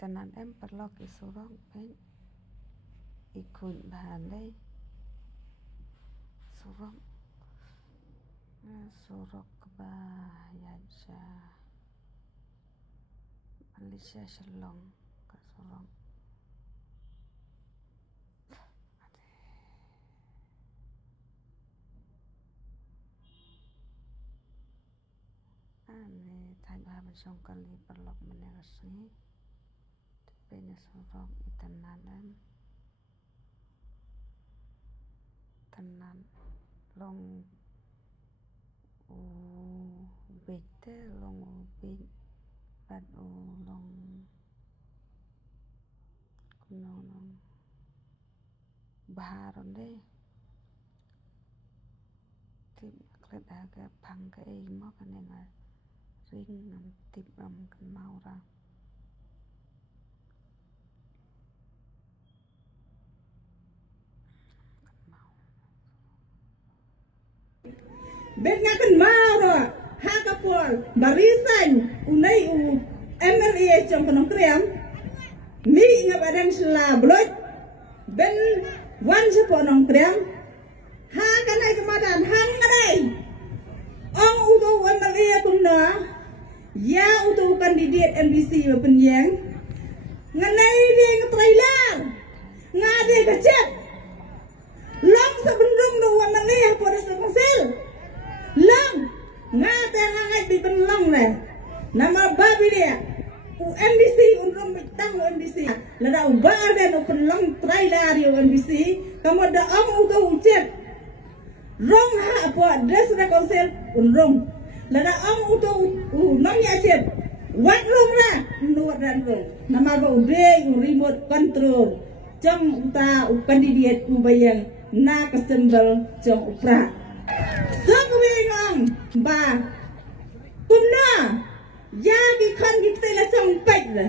Itanan em perlok isurok pen ikut bahalai surok surok kebayaja Malaysia Shalong ke surok ane thay ba bersong kali perlok menerusni penya surok itanan em tenan long bete long bit bad long kuno baharon deh tip klet aga pang ke mo kanenga ring nam tip kan mau ra Bet ngakan maro ha kapol barisan unai MLA trong penong kriam mi nga badan sila blot ben wan sa penong kriam ha kanai kemadan hang ngadai ong utu MLA kunna ya utu kandidat MBC penyeng nganai dia ngetrailang ngade kecet long sa bendung do MLA pada sa konsil lang ngate ngangai di benlang le nama babi dia MBC unrong bitang MBC lada ubar den benlang trailer yo MBC kamu da am uga ucet rong ha apa des rekonsel unrong lada am uga namnya cet wat rong la nuat dan rong nama ba ude remote control jang uta kandidat ubayang na kasembel jang upra Sangwingang ba kumna ya ki khan ki tela sang pek la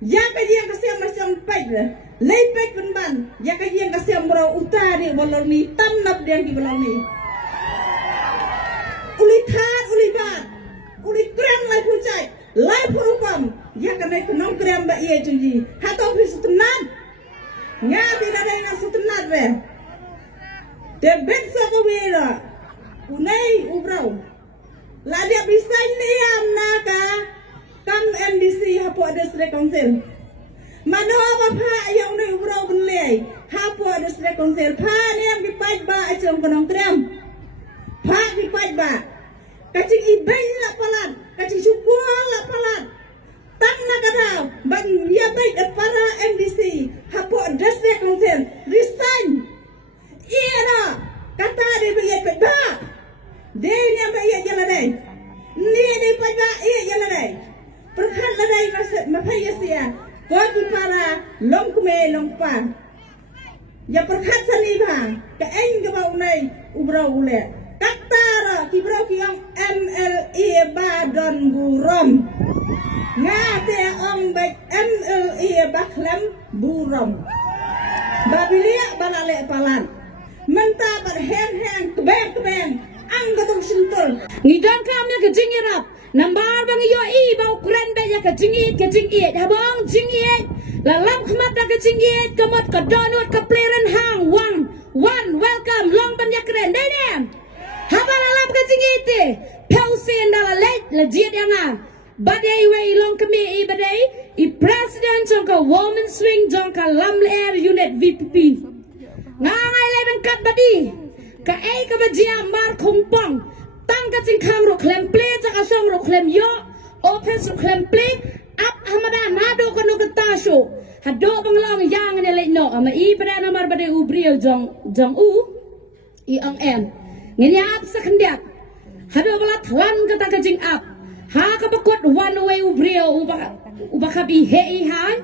ya ka yang ka siam sang pek la lei pek ban ya ka yang ka siam bro utari bolon ni tam nap dia ki bolon ni uli than uli bat uli krem lai pucai lai purupam ya ka nai kunong krem ba ye junji ha to pri sutunan nga bi na dai na sutunan re de bet sa ko wira unai ubrau la dia bisa niam naga kam MDC hapo ada sre konsel mano apa pha yang unai ubrau benlei hapo ada sre konsel pha niam ki pai ba achong konong krem pha ki pai ba kacing ibai la palat kacing syukur la palat tang nagadau ban ya baik para MDC hapo ada sre konsel resign iya na kata dia bagi ba dia nyampe iya jalan deh ni di pajak iya jalan deh perkat ladai mapaya sia kau para long kume long pa ya perkat sani bang ke eng ke bau nai ubrau ule kaktara ki brau ki ang MLA Badon Burom ngate ong baik MLA Baklam Burom babilia balale palan menta berhen kebeng ang gatong sintul ngidang kamnya kejingirap nambar bang yo I bau kren be ya kejingit habang jingit lalam khmat da kejingit kamat ka donut ka pleren hang one welcome long ban ya kren dai nem haba lalam kejingit pausen dala let legit yang badai wei long kami I badai I president jongka woman swing jongka lam air unit VPP ngai lai ban kat badi ka ai ka bajia mar kumpong tang ka ching kham ro klem ple cha ka song ro klem yo open so klem ple up hamada na do ko no ta sho ha do bang long yang ne le no ama I pada na mar bade u brio jong u I ong em ngin ya ap sa khandiak ha do bala thwan ka ta ka jing up ha ka bakot one way u brio u ba ka bi he I han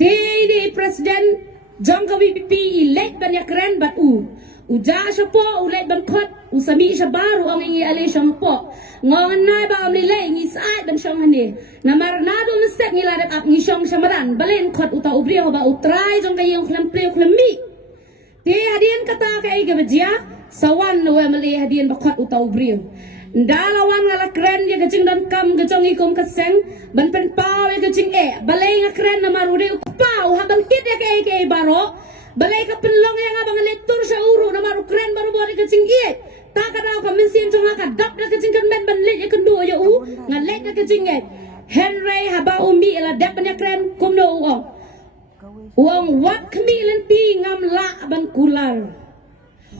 de president jong ka VPP elect banyak keren bat uja siya po ulit bangkot usami siya baru ang ingi ali siyang po ngongan na ba ang nilay ngi saay ban siyang hani na maranado na step ngi ladat up ngi siyang siyamaran balin kot uta ubriyo ba utray jong kayong klampliyo klami ti hadian kata kay gabadya sawan na wamali hadian bakot uta ubriyo Dalawan ngala keren ya kecing dan kam kecong ikum keseng ban pen pau ya kecing balai nga keren na marude pau habal kit ya ke baro balai ka penlong yang abang letur sa uru na maru keren baru baru kecing tak ada ka mesin cong ka dap na kecing kan ben ban lek ya kendo ya ngalek ya kecing Henry haba umi la dap ya keren kum no uang wat kemilen ti ngam la ban kular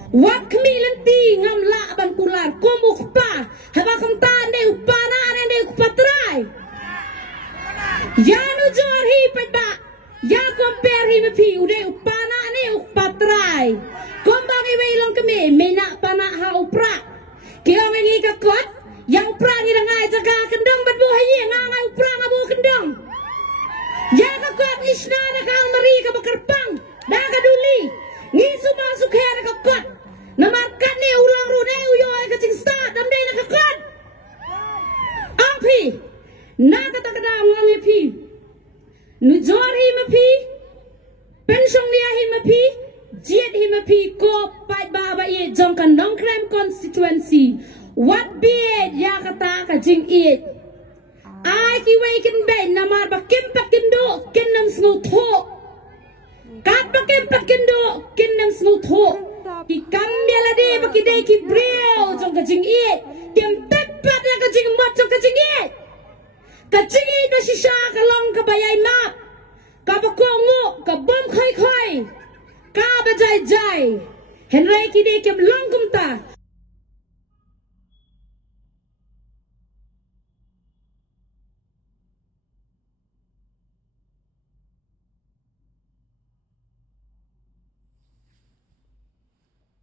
Wat kemilen ti ngam la ban kular komuk pa haba kamtan de upana ane de upatrai ya nu jor hi pada ya compare hi me pi ude upana ane upatrai kombang iwe ilong keme mena pana ha upra kiong ngi ka kot yang upra ngi ngai jaga kendong ban bo haye ngai upra ngabo kendong ya ka kot isna na ka mari ka bakarpang da ka duli ngi suma sukhera ka kot namarkan ni ulang rune uyo ay kacing start damday nakakot ampi nakatakada ang ipi nujor himapi pensyong niya himapi jiet himapi ko pait baba iye jongkan nongkrem constituency what be ya kata kacing iye ay kiway kinbay namar bakim pakindo kinam snutho kat bakim pakindo kinam snutho Ikambia la de pakidai ki brio jong kacing tiam tepat la kacing mat jong kacing kacing ka sisa ka long ka bayai map ka bakongo ka bom khai khai ka bajai jai henrai ki de kem long kumta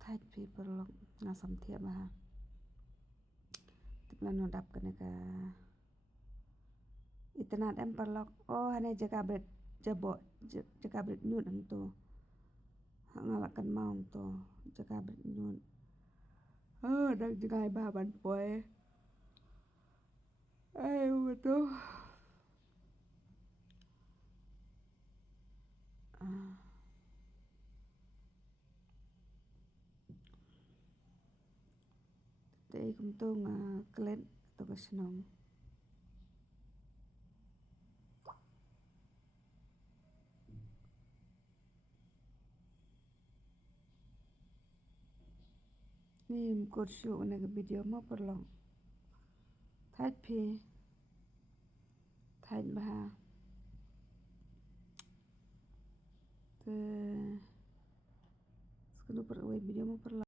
Thai people lok ngasam tiap bah tiklan no dap kene ka itenat em perlok oh hane jaga bret jabo jaga bret nyut ang to ngalakan maum to jaga bret nyut oh dak jaga ba ban poe betul Tei kumtung klet to kasenong ni mkot show na video mo perlong thai phi thai ba te skulu per video mo perlong